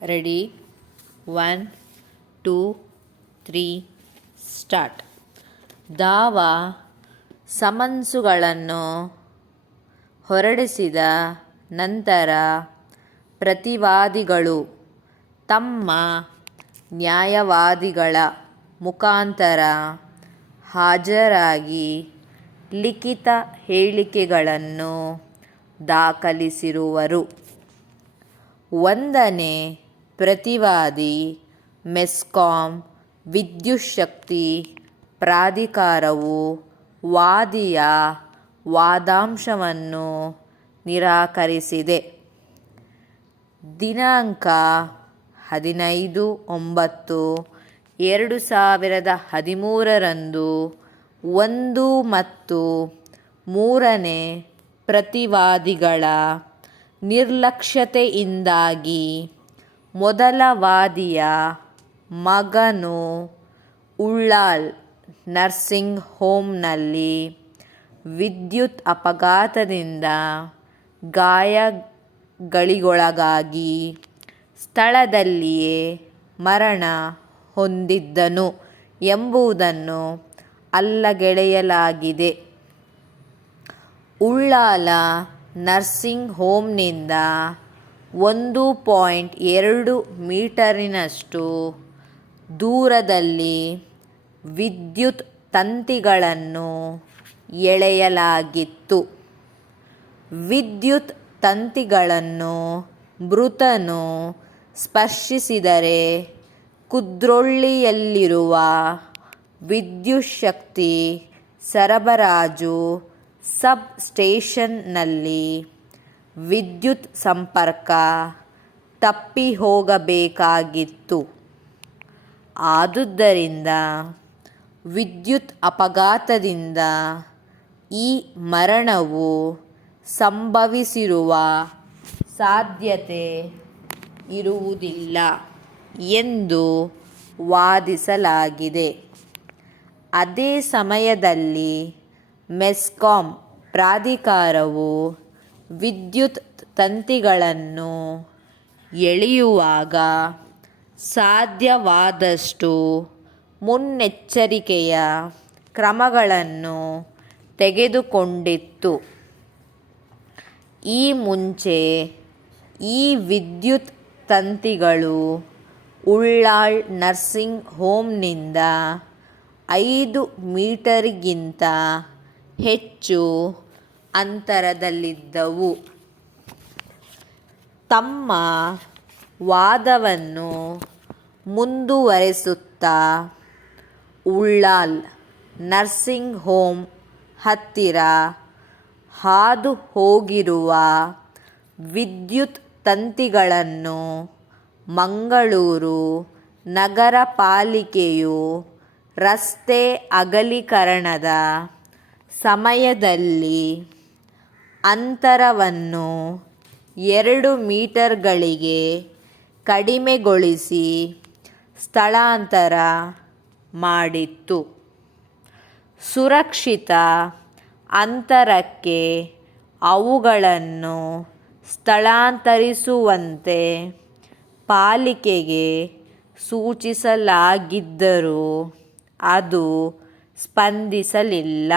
Ready 1 2 3 start. ದಾವ ಸಮನ್ಸುಗಳನ್ನು ಹೊರಡಿಸಿದ ನಂತರ ಪ್ರತಿವಾದಿಗಳು ತಮ್ಮ ನ್ಯಾಯವಾದಿಗಳ ಮುಖಾಂತರ ಹಾಜರಾಗಿ ಲಿಖಿತ ಹೇಳಿಕೆಗಳನ್ನು ದಾಖಲಿಸಿರುವರು. 1ನೇ ಪ್ರತಿವಾದಿ ಮೆಸ್ಕಾಂ ವಿದ್ಯುಚ್ಛಕ್ತಿ ಪ್ರಾಧಿಕಾರವು ವಾದಿಯ ವಾದಾಂಶವನ್ನು ನಿರಾಕರಿಸಿದೆ. ದಿನಾಂಕ 15/9/2013 1 ಮತ್ತು 3ನೇ ಪ್ರತಿವಾದಿಗಳ ನಿರ್ಲಕ್ಷ್ಯತೆಯಿಂದಾಗಿ ಮೊದಲ ವಾದಿಯ ಮಗನು ಉಳ್ಳಾಲ್ ನರ್ಸಿಂಗ್ ಹೋಮ್ನಲ್ಲಿ ವಿದ್ಯುತ್ ಅಪಘಾತದಿಂದ ಗಾಯಗಳಿಗೊಳಗಾಗಿ ಸ್ಥಳದಲ್ಲಿಯೇ ಮರಣ ಹೊಂದಿದ್ದನು ಎಂಬುದನ್ನು ಅಲ್ಲಗೆಳೆಯಲಾಗಿದೆ. ಉಳ್ಳಾಲ ನರ್ಸಿಂಗ್ ಹೋಮ್ನಿಂದ 1.2 ಮೀಟರಿನಷ್ಟು ದೂರದಲ್ಲಿ ವಿದ್ಯುತ್ ತಂತಿಗಳನ್ನು ಎಳೆಯಲಾಗಿತ್ತು. ವಿದ್ಯುತ್ ತಂತಿಗಳನ್ನು ಮೃತನು ಸ್ಪರ್ಶಿಸಿದರೆ ಕುದ್ರೋಳಿಯಲ್ಲಿರುವ ವಿದ್ಯುಚ್ಛಕ್ತಿ ಸರಬರಾಜು ಸಬ್ ಸ್ಟೇಷನ್ನಲ್ಲಿ ವಿದ್ಯುತ್ ಸಂಪರ್ಕ ತಪ್ಪಿಹೋಗಬೇಕಾಗಿತ್ತು. ಆದುದರಿಂದ ವಿದ್ಯುತ್ ಅಪಘಾತದಿಂದ ಈ ಮರಣವು ಸಂಭವಿಸಿರುವ ಸಾಧ್ಯತೆ ಇರುವುದಿಲ್ಲ ಎಂದು ವಾದಿಸಲಾಗಿದೆ. ಅದೇ ಸಮಯದಲ್ಲಿ ಮೆಸ್ಕಾಂ ಪ್ರಾಧಿಕಾರವು ವಿದ್ಯುತ್ ತಂತಿಗಳನ್ನು ಎಳೆಯುವಾಗ ಸಾಧ್ಯವಾದಷ್ಟು ಮುನ್ನೆಚ್ಚರಿಕೆಯ ಕ್ರಮಗಳನ್ನು ತೆಗೆದುಕೊಂಡಿತ್ತು. ಈ ಮುಂಚೆ ಈ ವಿದ್ಯುತ್ ತಂತಿಗಳು ಉಳ್ಳಾಳ್ ನರ್ಸಿಂಗ್ ಹೋಮ್ನಿಂದ 5 ಮೀಟರಿಗಿಂತ ಹೆಚ್ಚು ಅಂತರದಲ್ಲಿದ್ದವು. ತಮ್ಮ ವಾದವನ್ನು ಮುಂದುವರೆಸುತ್ತಾ ಉಳ್ಳಾಲ್ ನರ್ಸಿಂಗ್ ಹೋಮ್ ಹತ್ತಿರ ಹಾದು ಹೋಗಿರುವ ವಿದ್ಯುತ್ ತಂತಿಗಳನ್ನು ಮಂಗಳೂರು ನಗರ ಪಾಲಿಕೆಯು ರಸ್ತೆ ಅಗಲೀಕರಣದ ಸಮಯದಲ್ಲಿ ಅಂತರವನ್ನು 2 ಮೀಟರ್ಗಳಿಗೆ ಕಡಿಮೆಗೊಳಿಸಿ ಸ್ಥಳಾಂತರ ಮಾಡಿತ್ತು. ಸುರಕ್ಷಿತ ಅಂತರಕ್ಕೆ ಅವುಗಳನ್ನು ಸ್ಥಳಾಂತರಿಸುವಂತೆ ಪಾಲಿಕೆಗೆ ಸೂಚಿಸಲಾಗಿದ್ದರೂ ಅದು ಸ್ಪಂದಿಸಲಿಲ್ಲ.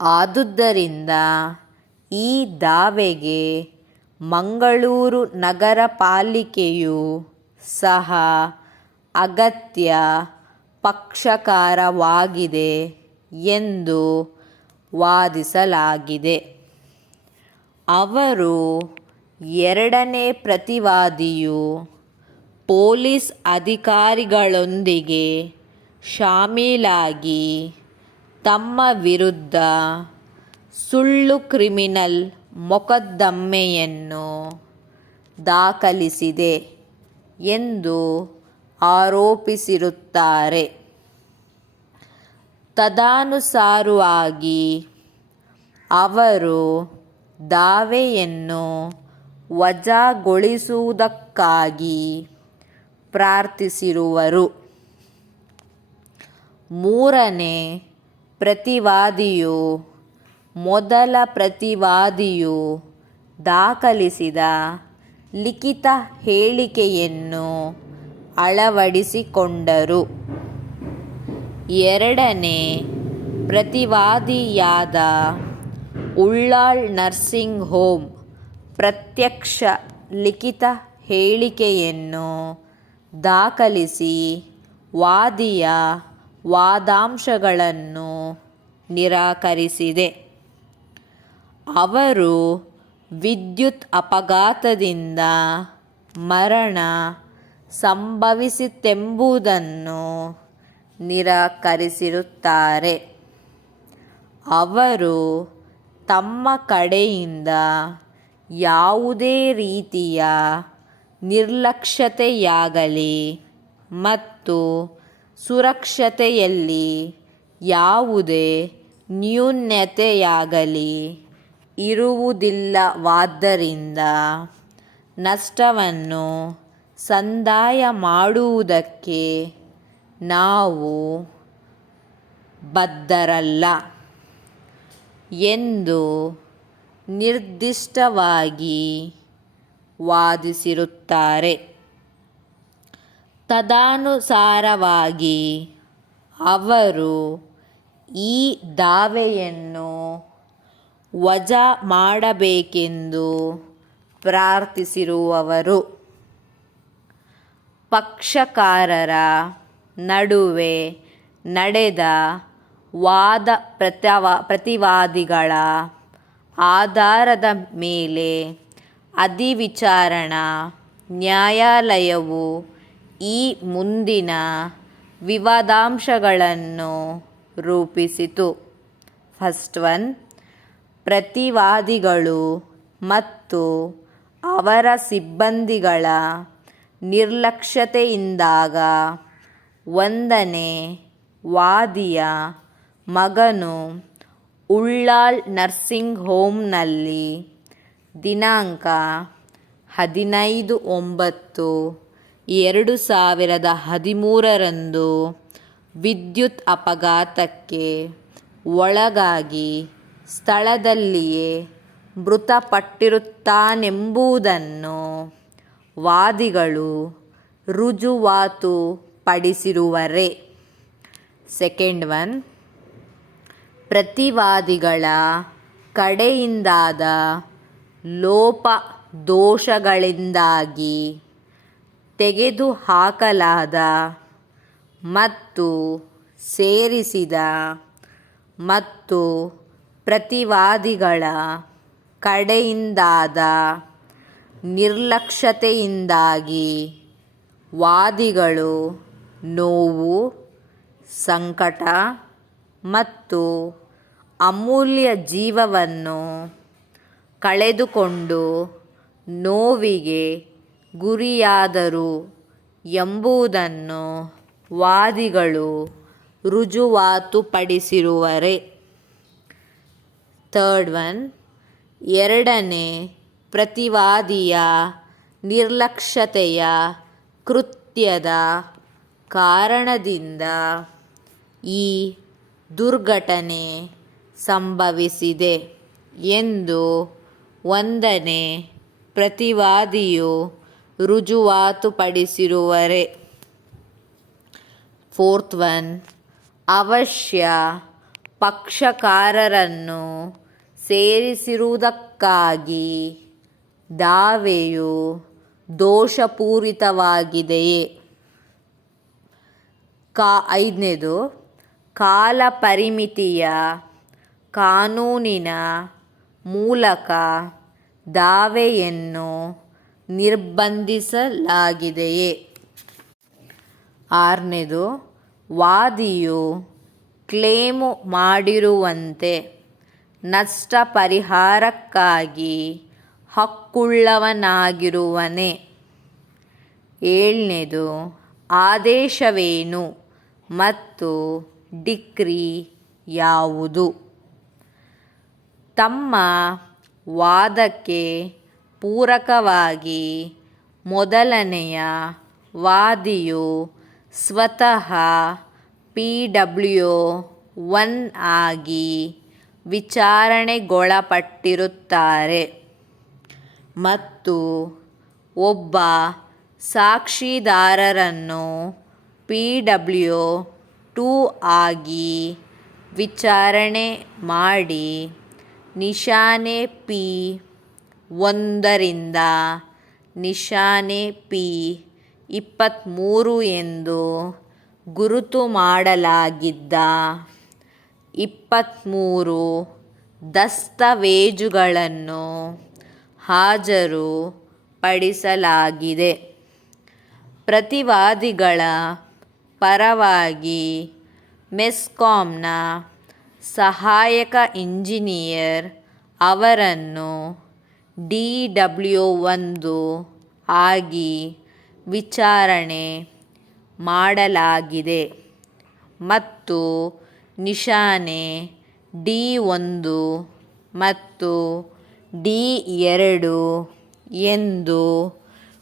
ಆದುದರಿಂದ ಈ ದಾವೆಗೆ ಮಂಗಳೂರು ನಗರ ಪಾಲಿಕೆಯು ಸಹ ಅಗತ್ಯ ಪಕ್ಷಕಾರವಾಗಿದೆ ಎಂದು ವಾದಿಸಲಾಗಿದೆ. ಅವರು 2ನೇ ಪ್ರತಿವಾದಿಯು ಪೊಲೀಸ್ ಅಧಿಕಾರಿಗಳೊಂದಿಗೆ ಶಾಮೀಲಾಗಿ ತಮ್ಮ ವಿರುದ್ಧ ಸುಳ್ಳು ಕ್ರಿಮಿನಲ್ ಮೊಕದ್ದಮೆಯನ್ನು ದಾಖಲಿಸಿದೆ ಎಂದು ಆರೋಪಿಸಿರುತ್ತಾರೆ. ತದನುಸಾರವಾಗಿ ಅವರು ದಾವೆಯನ್ನು ವಜಾಗೊಳಿಸುವುದಕ್ಕಾಗಿ ಪ್ರಾರ್ಥಿಸಿರುವರು. 3ನೇ ಪ್ರತಿವಾದಿಯು ಮೊದಲ ಪ್ರತಿವಾದಿಯು ದಾಖಲಿಸಿದ ಲಿಖಿತ ಹೇಳಿಕೆಯನ್ನು ಅಳವಡಿಸಿಕೊಂಡರು. ಎರಡನೇ ಪ್ರತಿವಾದಿಯಾದ ಉಳ್ಳಾಳ್ ನರ್ಸಿಂಗ್ ಹೋಮ್ ಪ್ರತ್ಯಕ್ಷ ಲಿಖಿತ ಹೇಳಿಕೆಯನ್ನು ದಾಖಲಿಸಿ ವಾದಿಯ ವಾದಾಂಶಗಳನ್ನು ನಿರಾಕರಿಸಿದೆ. ಅವರು ವಿದ್ಯುತ್ ಅಪಘಾತದಿಂದ ಮರಣ ಸಂಭವಿಸಿತೆಂಬುದನ್ನು ನಿರಾಕರಿಸಿರುತ್ತಾರೆ. ಅವರು ತಮ್ಮ ಕಡೆಯಿಂದ ಯಾವುದೇ ರೀತಿಯ ನಿರ್ಲಕ್ಷ್ಯತೆಯಾಗಲಿ ಮತ್ತು ಸುರಕ್ಷತೆಯಲ್ಲಿ ಯಾವುದೇ ನ್ಯೂನತೆಯಾಗಲಿ ಇರುವುದಿಲ್ಲವಾದ್ದರಿಂದ ನಷ್ಟವನ್ನು ಸಂದಾಯ ಮಾಡುವುದಕ್ಕೆ ನಾವು ಬದ್ಧರಲ್ಲ ಎಂದು ನಿರ್ದಿಷ್ಟವಾಗಿ ವಾದಿಸಿರುತ್ತಾರೆ. ತದನುಸಾರವಾಗಿ ಅವರು ಈ ದಾವೆಯನ್ನು ವಜಾ ಮಾಡಬೇಕೆಂದು ಪ್ರಾರ್ಥಿಸಿರುವರು. ಪಕ್ಷಕಾರರ ನಡುವೆ ನಡೆದ ವಾದ ಪ್ರತಿವಾದಿಗಳ ಆಧಾರದ ಮೇಲೆ ಅಧಿವಿಚಾರಣಾ ನ್ಯಾಯಾಲಯವು ಈ ಮುಂದಿನ ವಿವಾದಾಂಶಗಳನ್ನು ರೂಪಿಸಿತು. ಫಸ್ಟ್ ಒನ್, ಪ್ರತಿವಾದಿಗಳು ಮತ್ತು ಅವರ ಸಿಬ್ಬಂದಿಗಳ ನಿರ್ಲಕ್ಷ್ಯತೆಯಿಂದಾಗ ಒಂದನೇ ವಾದಿಯ ಮಗನು ಉಳ್ಳಾಳ್ ನರ್ಸಿಂಗ್ ಹೋಮ್ನಲ್ಲಿ ದಿನಾಂಕ 15/9/2013 ವಿದ್ಯುತ್ ಅಪಘಾತಕ್ಕೆ ಒಳಗಾಗಿ ಸ್ಥಳದಲ್ಲಿಯೇ ಮೃತಪಟ್ಟಿರುತ್ತಾನೆಂಬುದನ್ನು ವಾದಿಗಳು ರುಜುವಾತುಪಡಿಸಿರುವರೆ. ಸೆಕೆಂಡ್ ಒನ್, ಪ್ರತಿವಾದಿಗಳ ಕಡೆಯಿಂದಾದ ಲೋಪದೋಷಗಳಿಂದಾಗಿ ತೆಗೆದುಹಾಕಲಾದ ಮತ್ತು ಸೇರಿಸಿದ ಮತ್ತು ಪ್ರತಿವಾದಿಗಳ ಕಡೆಯಿಂದಾದ ನಿರ್ಲಕ್ಷ್ಯತೆಯಿಂದಾಗಿ ವಾದಿಗಳು ನೋವು, ಸಂಕಟ ಮತ್ತು ಅಮೂಲ್ಯ ಜೀವವನ್ನು ಕಳೆದುಕೊಂಡು ನೋವಿಗೆ ಗುರಿಯಾದರು ಎಂಬುದನ್ನು ವಾದಿಗಳು ರುಜುವಾತುಪಡಿಸಿರುವರೆ. ಥರ್ಡ್ ಒನ್, ಎರಡನೇ ಪ್ರತಿವಾದಿಯ ನಿರ್ಲಕ್ಷ್ಯತೆಯ ಕೃತ್ಯದ ಕಾರಣದಿಂದ ಈ ದುರ್ಘಟನೆ ಸಂಭವಿಸಿದೆ ಎಂದು ಒಂದನೇ ಪ್ರತಿವಾದಿಯು ರುಜುವಾತುಪಡಿಸಿರುವರೆ. ಫೋರ್ತ್ ಒನ್, ಅವಶ್ಯ ಪಕ್ಷಕಾರರನ್ನು ಸೇರಿಸಿರುವುದಕ್ಕಾಗಿ ದಾವೆಯು ದೋಷಪೂರಿತವಾಗಿದೆಯೇ. ಐದನೇದು, ಕಾಲಪರಿಮಿತಿಯ ಕಾನೂನಿನ ಮೂಲಕ ದಾವೆಯನ್ನು ನಿರ್ಬಂಧಿಸಲಾಗಿದೆಯೇ. ಆರನೇದು, ವಾದಿಯು ಕ್ಲೇಮು ಮಾಡಿರುವಂತೆ ನಷ್ಟ ಪರಿಹಾರಕ್ಕಾಗಿ ಹಕ್ಕುಳ್ಳವನಾಗಿರುವನೇ. ಏಳನೇದು, ಆದೇಶವೇನು ಮತ್ತು ಡಿಕ್ರಿ ಯಾವುದು. ತಮ್ಮ ವಾದಕ್ಕೆ ಪೂರಕವಾಗಿ ಮೊದಲನೆಯ ವಾದಿಯು ಸ್ವತಃ PW1 ಆಗಿ ವಿಚಾರಣೆಗೊಳಪಟ್ಟಿರುತ್ತಾರೆ ಮತ್ತು ಒಬ್ಬ ಸಾಕ್ಷಿದಾರರನ್ನು PW2 ಆಗಿ ವಿಚಾರಣೆ ಮಾಡಿ ನಿಶಾನೆ P1 ರಿಂದ ನಿಶಾನೆ P23 ಎಂದು ಗುರುತು ಮಾಡಲಾಗಿದ್ದ 23 ದಸ್ತಾವೇಜುಗಳನ್ನು ಹಾಜರುಪಡಿಸಲಾಗಿದೆ. ಪ್ರತಿವಾದಿಗಳ ಪರವಾಗಿ ಮೆಸ್ಕಾಂನ ಸಹಾಯಕ ಇಂಜಿನಿಯರ್ ಅವರನ್ನು DW1 ಆಗಿ ವಿಚಾರಣೆ ಮಾಡಲಾಗಿದೆ ಮತ್ತು ನಿಶಾನೆ D1 ಮತ್ತು D2 ಎಂದು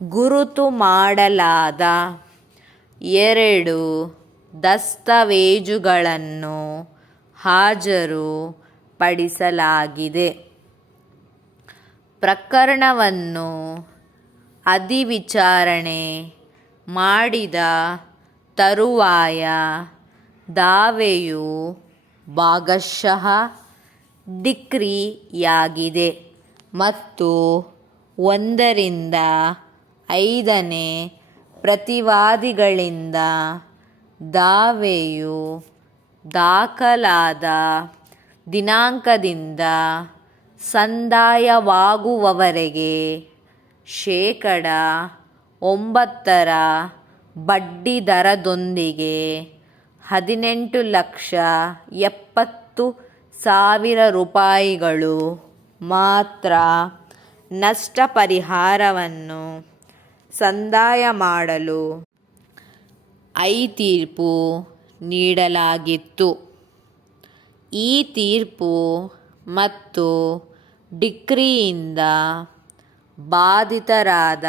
ಗುರುತು ಮಾಡಲಾದ 2 ದಸ್ತಾವೇಜುಗಳನ್ನು ಹಾಜರುಪಡಿಸಲಾಗಿದೆ. ಪ್ರಕರಣವನ್ನು ಅಧಿವಿಚಾರಣೆ ಮಾಡಿದ ತರುವಾಯ ದಾವೆಯು ಭಾಗಶಃ ಡಿಕ್ರಿಯಾಗಿದೆ ಮತ್ತು 1 ರಿಂದ 5ನೇ ಪ್ರತಿವಾದಿಗಳಿಂದ ದಾವೆಯು ದಾಖಲಾದ ದಿನಾಂಕದಿಂದ ಸಂದಾಯವಾಗುವವರೆಗೆ ಶೇಕಡಾ 9 ಬಡ್ಡಿದರದೊಂದಿಗೆ 18,70,000 ರೂಪಾಯಿಗಳು ಮಾತ್ರ ನಷ್ಟ ಪರಿಹಾರವನ್ನು ಸಂದಾಯ ಮಾಡಲು ತೀರ್ಪು ನೀಡಲಾಗಿತ್ತು. ಈ ತೀರ್ಪು ಮತ್ತು ಡಿಕ್ರಿಯಿಂದ ಬಾಧಿತರಾದ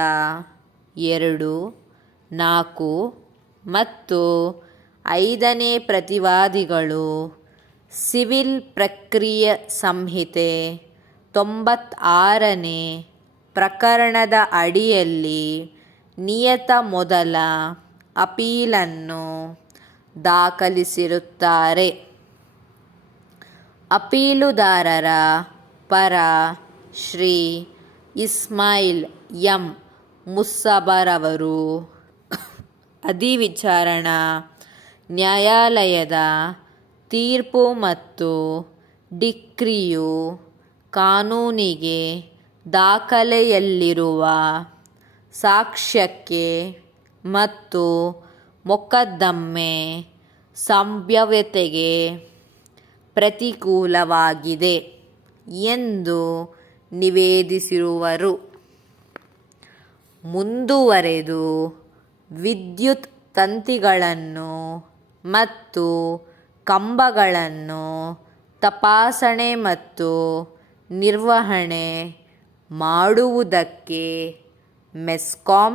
2, 4 ಮತ್ತು 5ನೇ ಪ್ರತಿವಾದಿಗಳು ಸಿವಿಲ್ ಪ್ರಕ್ರಿಯೆ ಸಂಹಿತೆ 96ನೇ ಪ್ರಕರಣದ ಅಡಿಯಲ್ಲಿ ನಿಯತ ಮೊದಲ ಅಪೀಲನ್ನು ದಾಖಲಿಸಿರುತ್ತಾರೆ. ಅಪೀಲುದಾರರ ಪರ ಶ್ರೀ ಇಸ್ಮಾಯಿಲ್ ಎಂ. ಮುಸಬ್ಬರವರು ಅಧಿವಿಚಾರಣಾ ನ್ಯಾಯಾಲಯದ ತೀರ್ಪು ಮತ್ತು ಡಿಕ್ರಿಯು ಕಾನೂನಿಗೆ ದಾಖಲೆಯಲ್ಲಿರುವ ಸಾಕ್ಷ್ಯಕ್ಕೆ ಮತ್ತು ಮೊಕದ್ದಮೆ ಸಂಭಾವ್ಯತೆಗೆ ಪ್ರತಿಕೂಲವಾಗಿದೆ ಎಂದು ನಿವೇದಿಸಿರುವರು. ಮುಂದುವರೆದು ವಿದ್ಯುತ್ ತಂತಿಗಳನ್ನು ಮತ್ತು ಕಂಬಗಳನ್ನು ತಪಾಸಣೆ ಮತ್ತು ನಿರ್ವಹಣೆ ಮಾಡುವುದಕ್ಕೆ ಮೆಸ್ಕಾಂ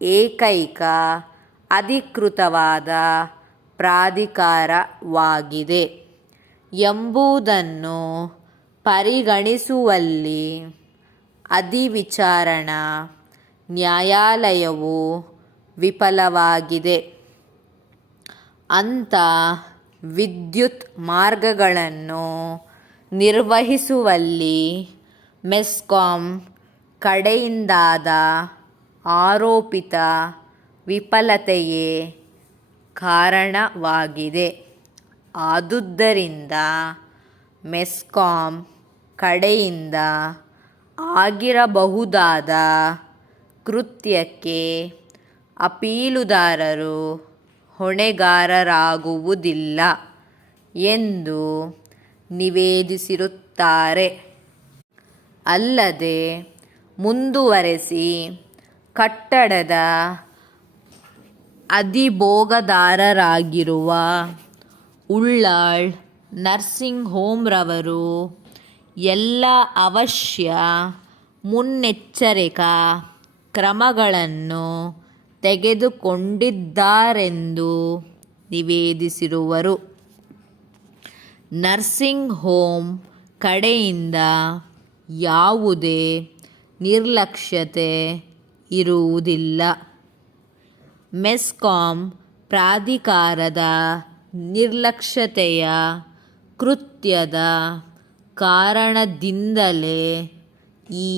ಏಕೈಕ ಅಧಿಕೃತವಾದ ಪ್ರಾಧಿಕಾರವಾಗಿದೆ ಎಂಬುದನ್ನು ಪರಿಗಣಿಸುವಲ್ಲಿ ಅಧಿವಿಚಾರಣಾ ನ್ಯಾಯಾಲಯವು ವಿಫಲವಾಗಿದೆ. ಅಂಥ ವಿದ್ಯುತ್ ಮಾರ್ಗಗಳನ್ನು ನಿರ್ವಹಿಸುವಲ್ಲಿ ಮೆಸ್ಕಾಂ ಕಡೆಯಿಂದಾದ ಆರೋಪಿತ ವಿಫಲತೆಯೇ ಕಾರಣವಾಗಿದೆ. ಆದುದರಿಂದ ಮೆಸ್ಕಾಂ ಕಡೆಯಿಂದ ಆಗಿರಬಹುದಾದ ಕೃತ್ಯಕ್ಕೆ ಅಪೀಲುದಾರರು ಹೊಣೆಗಾರರಾಗುವುದಿಲ್ಲ ಎಂದು ನಿವೇದಿಸಿರುತ್ತಾರೆ. ಅಲ್ಲದೆ ಮುಂದುವರೆಸಿ ಕಟ್ಟಡದ ಅಧಿಭೋಗದಾರರಾಗಿರುವ ಉಳ್ಳಾಳ್ ನರ್ಸಿಂಗ್ ಹೋಮ್ರವರು ಎಲ್ಲ ಅವಶ್ಯ ಮುನ್ನೆಚ್ಚರಿಕಾ ಕ್ರಮಗಳನ್ನು ತೆಗೆದುಕೊಂಡಿದ್ದಾರೆಂದು ನಿವೇದಿಸಿರುವರು. ನರ್ಸಿಂಗ್ ಹೋಮ್ ಕಡೆಯಿಂದ ಯಾವುದೇ ನಿರ್ಲಕ್ಷ್ಯತೆ ಇರುವುದಿಲ್ಲ. ಮೆಸ್ಕಾಂ ಪ್ರಾಧಿಕಾರದ ನಿರ್ಲಕ್ಷ್ಯತೆಯ ಕೃತ್ಯದ ಕಾರಣದಿಂದಲೇ ಈ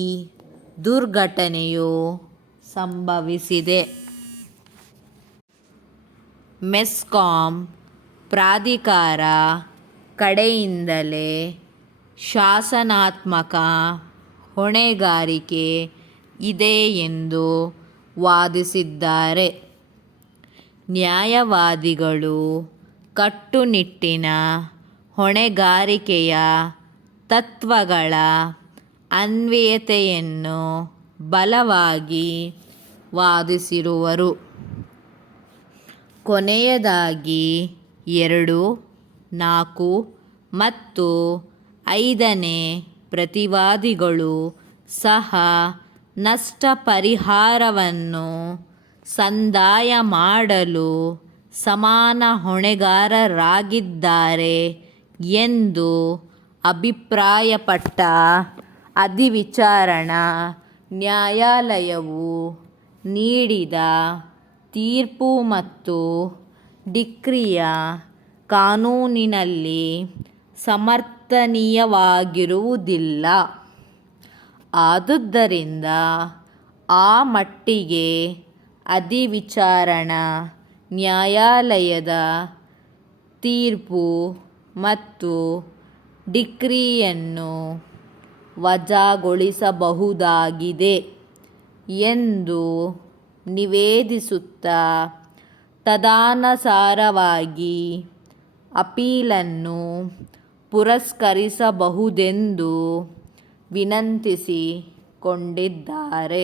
ದುರ್ಘಟನೆಯು ಸಂಭವಿಸಿದೆ. ಮೆಸ್ಕಾಂ ಪ್ರಾಧಿಕಾರ ಕಡೆಯಿಂದಲೇ ಶಾಸನಾತ್ಮಕ ಹೊಣೆಗಾರಿಕೆ ಇದೆ ಎಂದು ವಾದಿಸಿದ್ದಾರೆ. ನ್ಯಾಯವಾದಿಗಳು ಕಟ್ಟುನಿಟ್ಟಿನ ಹೊಣೆಗಾರಿಕೆಯ ತತ್ವಗಳ ಅನ್ವಯತೆಯನ್ನು ಬಲವಾಗಿ ವಾದಿಸಿರುವರು. ಕೊನೆಯದಾಗಿ 2, 4 ಮತ್ತು 5ನೇ ಪ್ರತಿವಾದಿಗಳು ಸಹ ನಷ್ಟ ಪರಿಹಾರವನ್ನು ಸಂದಾಯ ಮಾಡಲು ಸಮಾನ ಹೊಣೆಗಾರರಾಗಿದ್ದಾರೆ ಎಂದು ಅಭಿಪ್ರಾಯಪಟ್ಟ ಅಧಿವಿಚಾರಣಾ ನ್ಯಾಯಾಲಯವು ನೀಡಿದ ತೀರ್ಪು ಮತ್ತು ಡಿಕ್ರಿಯ ಕಾನೂನಿನಲ್ಲಿ ಸಮರ್ಥನೀಯವಾಗಿರುವುದಿಲ್ಲ. ಆದುದರಿಂದ ಆ ಮಟ್ಟಿಗೆ ಅಧಿವಿಚಾರಣಾ ನ್ಯಾಯಾಲಯದ ತೀರ್ಪು ಮತ್ತು ಡಿಕ್ರಿಯನ್ನು ವಜಾಗೊಳಿಸಬಹುದಾಗಿದೆ ಎಂದು ನಿವೇದಿಸುತ್ತಾ ತದನುಸಾರವಾಗಿ ಅಪೀಲನ್ನು ಪುರಸ್ಕರಿಸಬಹುದೆಂದು ವಿನಂತಿಸಿಕೊಂಡಿದ್ದಾರೆ.